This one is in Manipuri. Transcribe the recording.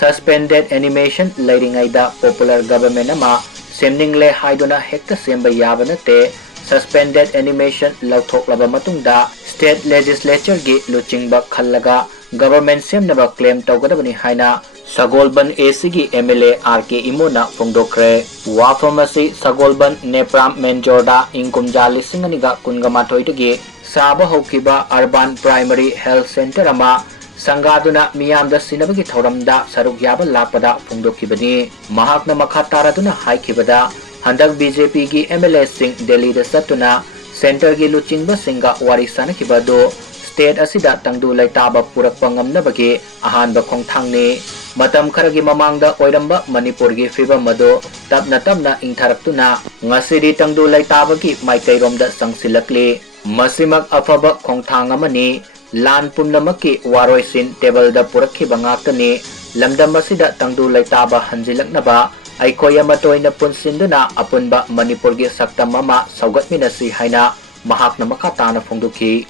suspended animation leiringaida popular government ama semningle haiduna hekta semba yaba nate suspended animation lautoklaba matungda state legislature gi luchingba khallaga government semnaba claim tawgadabani haina Sagolban ACG MLA RK Imona Fongdokre Wafamasi Sagolban Nepram Menjorda Inkumja Lisinganiga Kungamatoidagi Saba Hokiba Urban Primary Health Center Ama Sangaduna Miyamda Sinabagi Thoramda Sarukyaba Lapada Fongdokibani Mahakna Makataraduna Haikibada Handak BJP gi MLA Singh Delhi da Satuna Center gi Luchingba Singa Warisana Kibado State asida tangdu laitaba purakpa ngamnabagi ahanba khongthangni matam kharagi mamangda oiramba Manipur gi fibam madu tapna ingtharaktuna ngasidi tangdu laitabagi maikairomda sangsilakli masimak afaba khongthang amani Lan Pumnamakki Waroisin Tableda Purakhiba Ngaktani lamdam asida tangdu laitaba hanjilaknaba aikhoy amatoina punsinduna apunba Manipur gi saktam ama saugatminasi haina mahakna makatana phongduki